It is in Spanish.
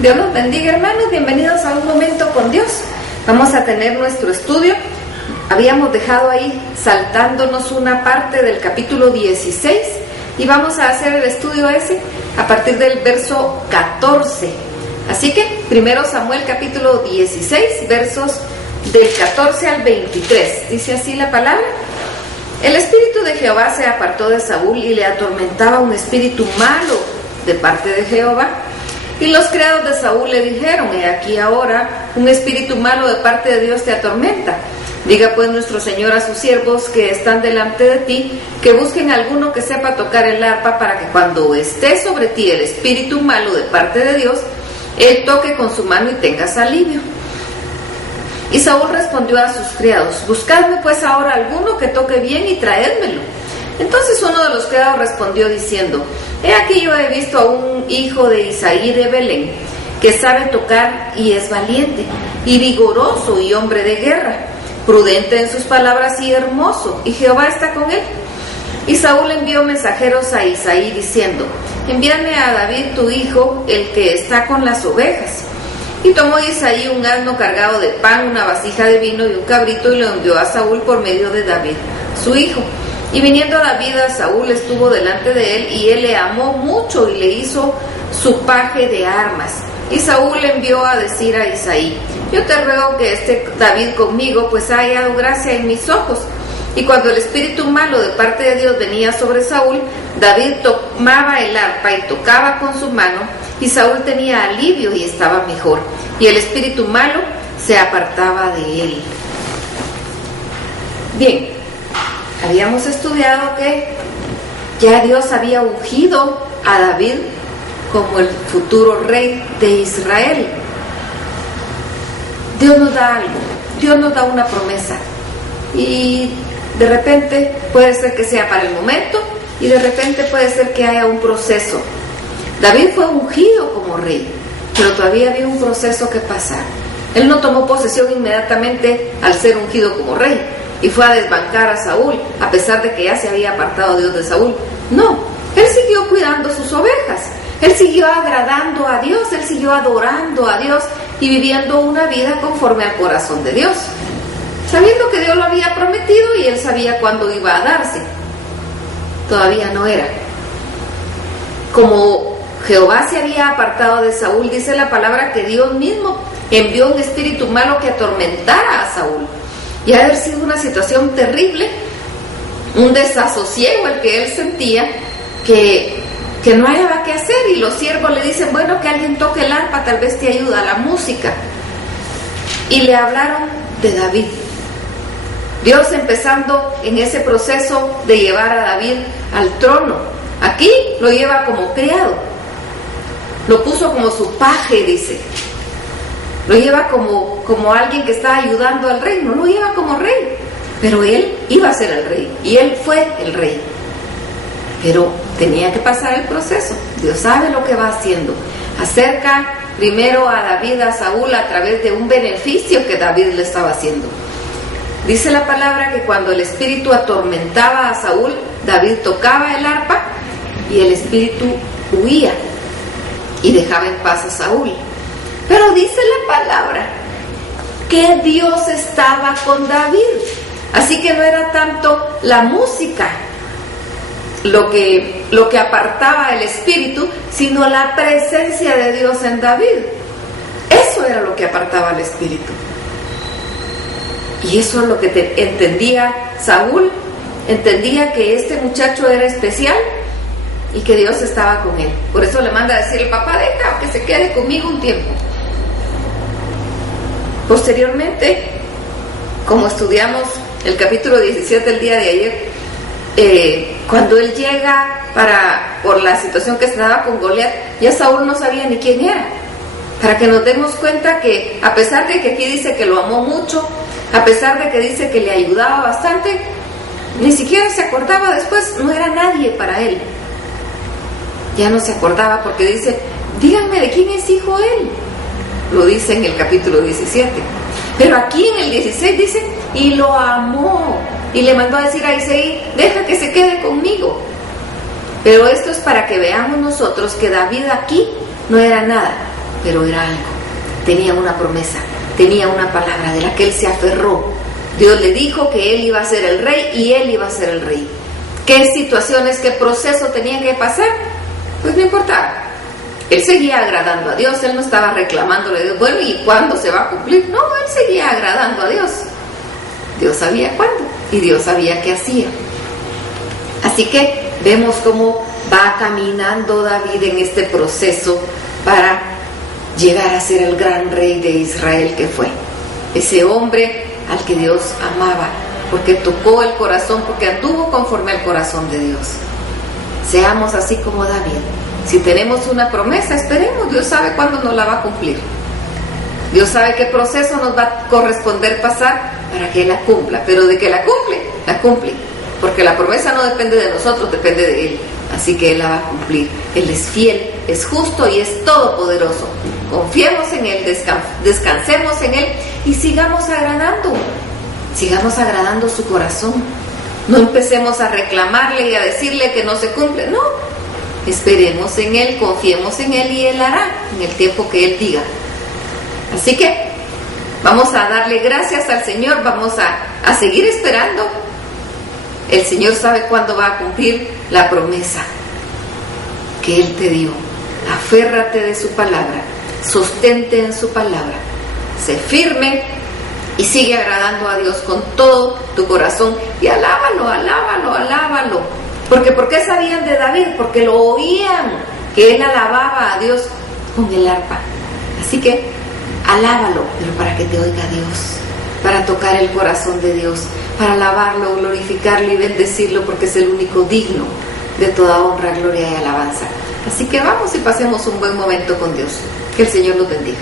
Dios los bendiga, hermanos, bienvenidos a Un Momento con Dios. Vamos a tener nuestro estudio. Habíamos dejado ahí saltándonos una parte del capítulo 16 y vamos a hacer el estudio ese a partir del verso 14. Así que, 1 Samuel capítulo 16, versos del 14 al 23. Dice así la palabra: El espíritu de Jehová se apartó de Saúl y le atormentaba un espíritu malo de parte de Jehová. Y los criados de Saúl le dijeron: He aquí ahora un espíritu malo de parte de Dios te atormenta. Diga pues nuestro Señor a sus siervos que están delante de ti, que busquen alguno que sepa tocar el arpa, para que cuando esté sobre ti el espíritu malo de parte de Dios, él toque con su mano y tengas alivio. Y Saúl respondió a sus criados: Buscadme pues ahora alguno que toque bien y traédmelo. Entonces uno de los criados respondió diciendo: He aquí yo he visto a un hijo de Isaí de Belén, que sabe tocar y es valiente, y vigoroso y hombre de guerra, prudente en sus palabras y hermoso, y Jehová está con él. Y Saúl envió mensajeros a Isaí diciendo: Envíame a David tu hijo, el que está con las ovejas. Y tomó Isaí un asno cargado de pan, una vasija de vino y un cabrito, y lo envió a Saúl por medio de David, su hijo. Y viniendo David a Saúl, estuvo delante de él, y él le amó mucho y le hizo su paje de armas. Y Saúl le envió a decir a Isaí: Yo te ruego que esté David conmigo, pues ha hallado gracia en mis ojos. Y cuando el espíritu malo de parte de Dios venía sobre Saúl, David tomaba el arpa y tocaba con su mano, y Saúl tenía alivio y estaba mejor, y el espíritu malo se apartaba de él. Bien, habíamos estudiado que ya Dios había ungido a David como el futuro rey de Israel. Dios nos da algo, Dios nos da una promesa, y de repente puede ser que sea para el momento, y de repente puede ser que haya un proceso. David fue ungido como rey, pero todavía había un proceso que pasar. Él no tomó posesión inmediatamente al ser ungido como rey y fue a desbancar a Saúl, a pesar de que ya se había apartado Dios de Saúl. No, él siguió cuidando sus ovejas, él siguió agradando a Dios, él siguió adorando a Dios y viviendo una vida conforme al corazón de Dios, sabiendo que Dios lo había prometido y él sabía cuándo iba a darse. Todavía no era. Como Jehová se había apartado de Saúl, dice la palabra que Dios mismo envió un espíritu malo que atormentara a Saúl. Y ha de haber sido una situación terrible, un desasosiego el que él sentía, que no hallaba qué hacer, y los siervos le dicen: Bueno, que alguien toque el arpa, tal vez te ayuda la música. Y le hablaron de David. Dios empezando en ese proceso de llevar a David al trono. Aquí lo lleva como criado, lo puso como su paje, dice. Lo lleva como alguien que está ayudando al rey, no lo lleva como rey, pero él iba a ser el rey, y él fue el rey. Pero tenía que pasar el proceso. Dios sabe lo que va haciendo. Acerca primero a David a Saúl a través de un beneficio que David le estaba haciendo. Dice la palabra que cuando el espíritu atormentaba a Saúl, David tocaba el arpa y el espíritu huía y dejaba en paz a Saúl. Pero dice la palabra que Dios estaba con David, así que no era tanto la música lo que apartaba el espíritu, sino la presencia de Dios en David. Eso era lo que apartaba al espíritu. Y eso es lo que entendía Saúl. Entendía que este muchacho era especial y que Dios estaba con él. Por eso le manda a decirle: Papá, deja que se quede conmigo un tiempo. Posteriormente, como estudiamos el capítulo 17 el día de ayer, cuando él llega por la situación que se daba con Goliat, ya Saúl no sabía ni quién era. Para que nos demos cuenta que, a pesar de que aquí dice que lo amó mucho, a pesar de que dice que le ayudaba bastante, ni siquiera se acordaba después, no era nadie para él. Ya no se acordaba, porque dice: Díganme de quién es hijo él. Lo dice en el capítulo 17. Pero aquí en el 16 dice: y lo amó, y le mandó a decir a Isaí: deja que se quede conmigo. Pero esto es para que veamos nosotros que David aquí no era nada. pero era algo. Tenía una promesa, tenía una palabra de la que él se aferró. Dios le dijo que él iba a ser el rey y él iba a ser el rey. ¿Qué situaciones, qué proceso tenía que pasar? Pues no importaba. Él seguía agradando a Dios, él no estaba reclamándole a Dios, bueno, ¿y cuándo se va a cumplir? No, él seguía agradando a Dios. Dios sabía cuándo y Dios sabía qué hacía. Así que vemos cómo va caminando David en este proceso para llegar a ser el gran rey de Israel que fue. Ese hombre al que Dios amaba, porque tocó el corazón, porque anduvo conforme al corazón de Dios. Seamos así como David. Si tenemos una promesa, esperemos, Dios sabe cuándo nos la va a cumplir. Dios sabe qué proceso nos va a corresponder pasar para que la cumpla, pero de que la cumple, porque la promesa no depende de nosotros, depende de Él, así que Él la va a cumplir. Él es fiel, es justo y es todopoderoso. Confiemos en Él, descansemos en Él y sigamos agradando su corazón. No empecemos a reclamarle y a decirle que no se cumple, no. Esperemos en Él, confiemos en Él y Él hará en el tiempo que Él diga. Así que vamos a darle gracias al Señor, vamos a seguir esperando. El Señor sabe cuándo va a cumplir la promesa que Él te dio. Aférrate de su palabra, sostente en su palabra, sé firme y sigue agradando a Dios con todo tu corazón y alábalo. ¿Por qué sabían de David? Porque lo oían, que él alababa a Dios con el arpa. Así que alábalo, pero para que te oiga Dios, para tocar el corazón de Dios, para alabarlo, glorificarlo y bendecirlo, porque es el único digno de toda honra, gloria y alabanza. Así que vamos y pasemos un buen momento con Dios. Que el Señor nos bendiga.